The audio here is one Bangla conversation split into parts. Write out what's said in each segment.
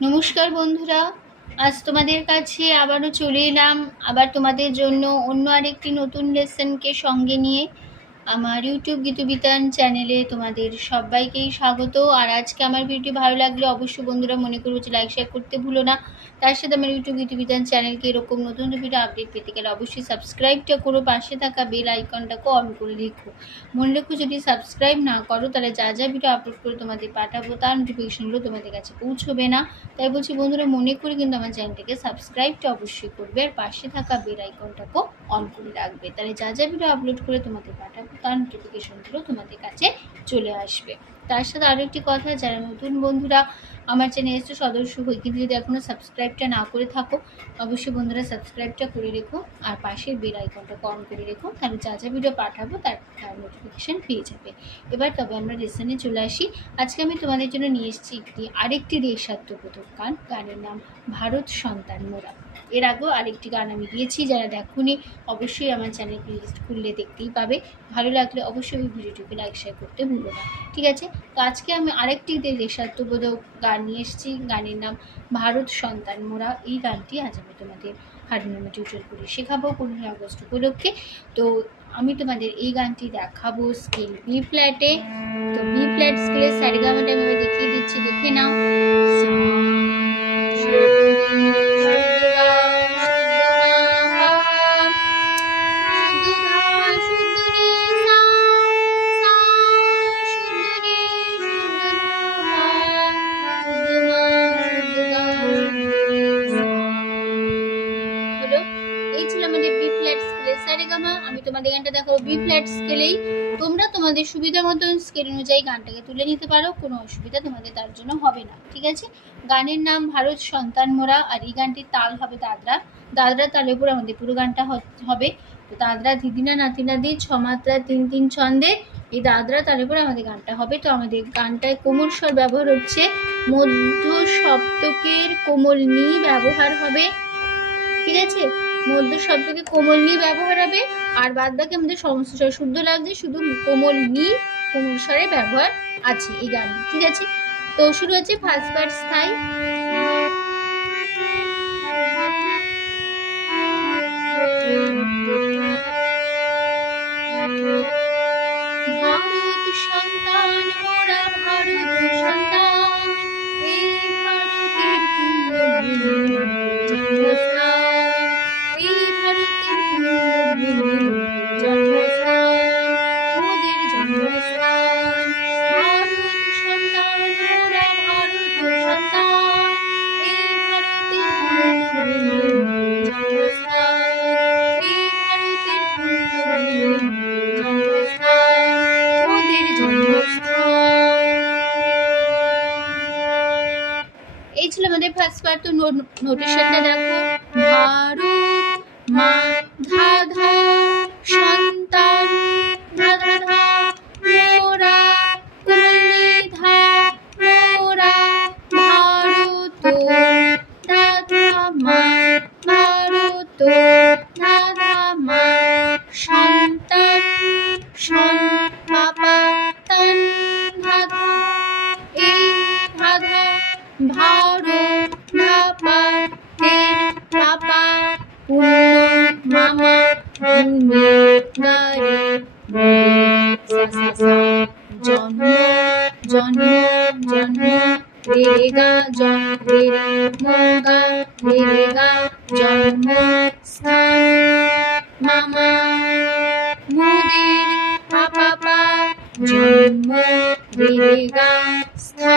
নমস্কার বন্ধুরা, আজ তোমাদের কাছে আবারও চলে এলাম। আবার তোমাদের জন্য অন্য আরেকটি নতুন লেসনকে সঙ্গে নিয়ে আমার ইউটিউব গীতবিতান চ্যানেলে তোমাদের সবাইকেই স্বাগত। আর আজকে আমার ভিডিও ভালো লাগলে অবশ্যই বন্ধুরা মনে করব যে লাইক শেয়ার করতে ভুলো না। তার সাথে আমার ইউটিউব গীতবিতান চ্যানেলকে এরকম নতুন ভিডিও আপডেট পেতে গেলে অবশ্যই সাবস্ক্রাইবটা করো, পাশে থাকা বেল আইকনটাকে অন করে রেখো। মনে রেখো যদি সাবস্ক্রাইব না করো, তাহলে যা যা ভিডিও আপলোড করে তোমাদের পাঠাবো, তার নোটিফিকেশনগুলো তোমাদের কাছে পৌঁছবে না। তাই বলছি বন্ধুরা, মনে করে কিন্তু আমার চ্যানেলটাকে সাবস্ক্রাইবটা অবশ্যই করবে, আর পাশে থাকা বেল আইকনটাকেও অন করে রাখবে। তাহলে যা যা ভিডিও আপলোড করে তোমাদের পাঠাবো তার নোটিফিকেশনগুলো তোমাদের কাছে চলে আসবে। তার সাথে আরও একটি কথা, যারা নতুন বন্ধুরা আমার চ্যানেল এসে সদস্য হই কিন্তু যদি এখনও সাবস্ক্রাইবটা না করে থাকো, অবশ্যই বন্ধুরা সাবস্ক্রাইবটা করে রেখো আর পাশের বেল আইকনটা অন করে রেখো, তাহলে যা যা ভিডিও পাঠাবো তার তার নোটিফিকেশান পেয়ে যাবে। এবার তবে আমরা লেসনে চলে আসি। আজকে আমি তোমাদের জন্য নিয়ে এসেছি একটি, আরেকটি দেশাত্মবোধক গান। গানের নাম ভারত সন্তান মোরা। এর আগেও আরেকটি গান আমি দিয়েছি যারা দেখুনি, অবশ্যই আমার চ্যানেল প্লেলিস্ট খুললে দেখতেই পাবে। ভালো লাগলে অবশ্যই ওই ভিডিওটিকে লাইক শেয়ার করতে ভুলো না। ঠিক আছে? তো আজকে আমি আরেকটি দেশাত্মবোধক গান নিয়ে এসেছি। গানের নাম ভারত সন্তান মোরা। এই গানটি আজ আমি তোমাদের হারমোনিয়ামে টিউটর করে শেখাবো পনেরোই আগস্ট উপলক্ষে। তো আমি তোমাদের এই গানটি দেখাবো স্কেল বি ফ্ল্যাটে তো বি ফ্ল্যাট স্কেলের সারিগামাটা আমি দেখিয়ে দিচ্ছি। দেখে নাও। সারেগামা আমি তোমাদের গানটা দেখো বি ফ্ল্যাট স্কেলেই তোমরা তোমাদের সুবিধা মতন স্কেল অনুযায়ী গানটাকে তুলে নিতে পারো, কোনো অসুবিধা তোমাদের তার জন্য হবে না, ঠিক আছে? গানের নাম ভারত সন্তান মোরা, আর এই গানটির তাল হবে দাদরা। দাদরা তালের উপর আমাদের পুরো গানটা হবে। তো দাদরা দিদিনা নাতিনা দি, ছ মাত্রা, তিন তিন ছন্দে, এই দাদরা তালের উপর আমাদের গানটা হবে। তো আমাদের গানটায় কোমল স্বর ব্যবহার হচ্ছে। মধ্য সপ্তকের কোমল নি ব্যবহার হবে, ঠিক আছে? মধ্য থেকে কোমল নি ব্যবহার হবে। আর বাদ বাকি আমাদের সমস্ত স্বর শুদ্ধ লাগছে, শুধু কোমল নি কোমল স্বরে ব্যবহার আছে এই গান। ঠিক আছে? তো শুরু হচ্ছে ফার্স্ট পার্ট স্থায়ী এই ছিল আমাদের ফার্স্ট পার্ট তো নোটেশনটা দেখো। ভারত মা ধা ধা। जॉन जॉन रे गा जॉन रे मो गा रे गा जॉन मो सा मामा मुदीर पापा जॉन मो रे गा सा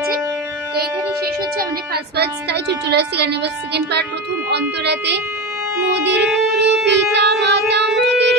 আছে। তো এখানে শেষ হচ্ছে আমাদের ফার্স্ট পার্ট তাই চলে আসছে গান এবার সেকেন্ড পার্ট প্রথম অন্তরাতে। মোদের গুরু পিতা মাতা, মোদের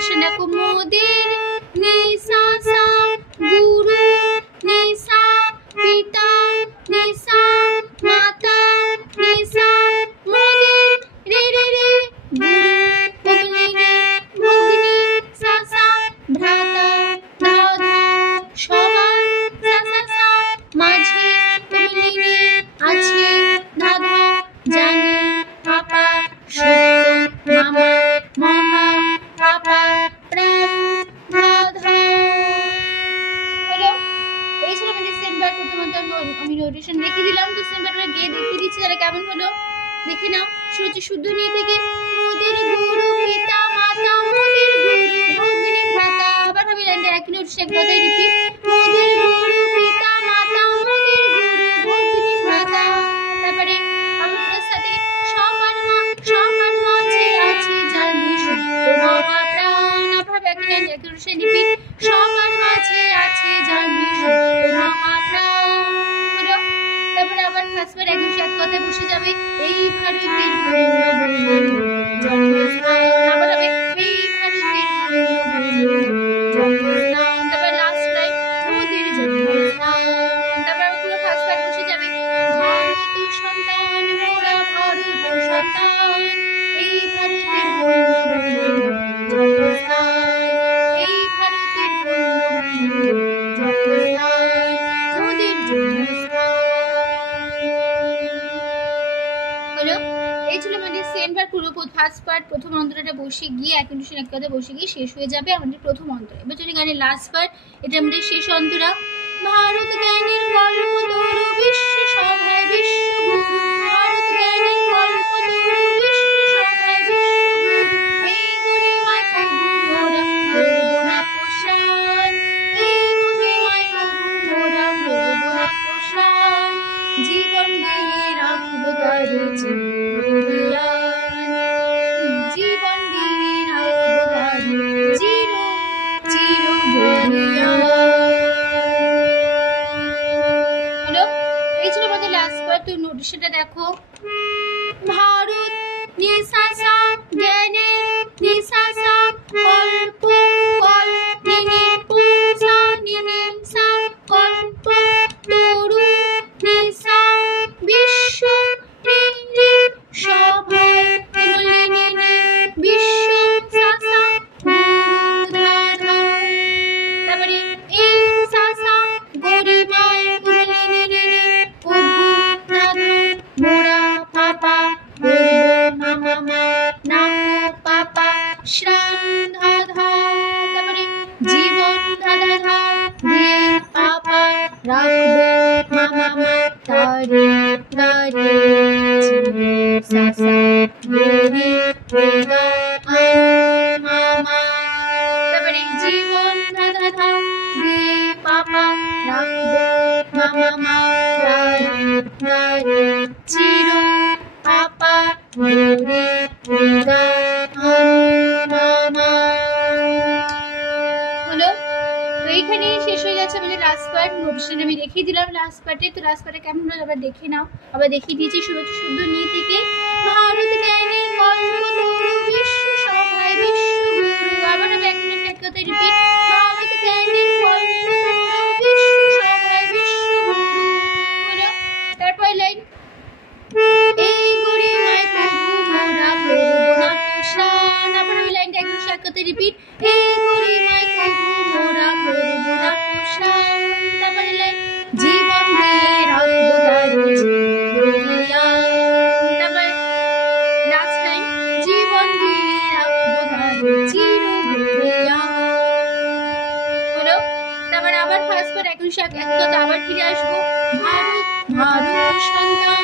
কৃষ্ণ কুমুদে শেখ বাজাই রিপিট, মোদের গুরু পিতা মাতা, মোদের গুরু ভগ্নি মাতা। তারপরে আমরা সাথে সমান মা, সমান মাঝে আছি জানি সত্য প্রাণ। আপনারা ব্যাকে নেন এক সে রিপিট, সমান মাঝে আছে জানি সত্য প্রাণ। তারপরে আবার ফার্স্টবার একদম সাত কথায় বসে যাবে, এই ভারতের জন্ম ফার্স্ট পার্ট প্রথম অন্তরে বসে গিয়ে, এক ইন্টু এক কথা বসে গিয়ে শেষ হয়ে যাবে আমাদের প্রথম অন্তর। এবার যদি গানের লাস্ট পার্ট এটা আমাদের শেষ অন্তরা। ভারত গানের গল্প ধরো Namo Papa Shram আবার দেখে নাও। আবার দেখিয়ে দিয়েছি শুধু শুদ্ধ নিয়ে থেকে। ভারত ফিরে আসবো ভারত ভারত সন্তান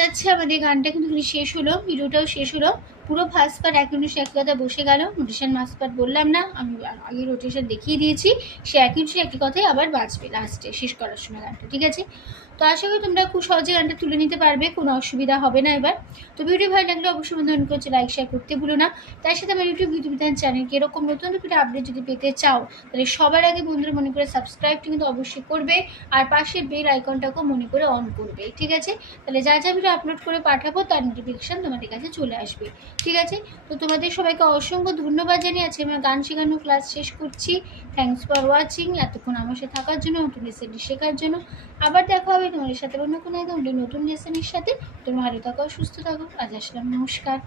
যাচ্ছে আমাদের গানটা কিন্তু শেষ হলো ভিডিওটাও শেষ হলো। পুরো ফার্স্ট পার্ট এক মিনিট এক কথা বসে গেল নোটেশন মাস পার্ট বললাম না, আমি আগে রোটেশন দেখিয়ে দিয়েছি, সে এক মিনিট একই কথাই আবার বাঁচবে লাস্টে শেষ করার সময় গানটা, ঠিক আছে? তো আশা করি তোমরা খুব সহজে গানটা তুলে নিতে পারবে, কোনো অসুবিধা হবে না এবার। তো ভিডিও ভালো লাগলে অবশ্যই বন্ধু করছে লাইক শেয়ার করতে ভুলো না। তার সাথে আমার ইউটিউব ইউটিউব চ্যানেলকে এরকম নতুন নতুন আপডেট যদি পেতে চাও, তাহলে সবার আগে বন্ধুরা মনে করে সাবস্ক্রাইবটা কিন্তু অবশ্যই করবে, আর পাশের বেল আইকনটাকেও মনে করে অন করবে, ঠিক আছে? তাহলে যা যা ভিডিও আপলোড করে পাঠাবো, তার নোটিফিকেশান তোমাদের কাছে চলে আসবে। ঠিক আছে? তো তোমাদের সবাইকে অসংখ্য ধন্যবাদ জানিয়ে আছে গান শেখানো ক্লাস শেষ করছি। থ্যাংকস ফর ওয়াচিং এতক্ষণ আমার সাথে থাকার জন্য নতুন রেসিপি শেখার জন্য। আবার দেখা হবে তোমাদের সাথে অন্য কোনো একদম নতুন রেসিপির সাথে। তুমি ভালো থাকো, সুস্থ থাকো। আজ আসলাম। নমস্কার।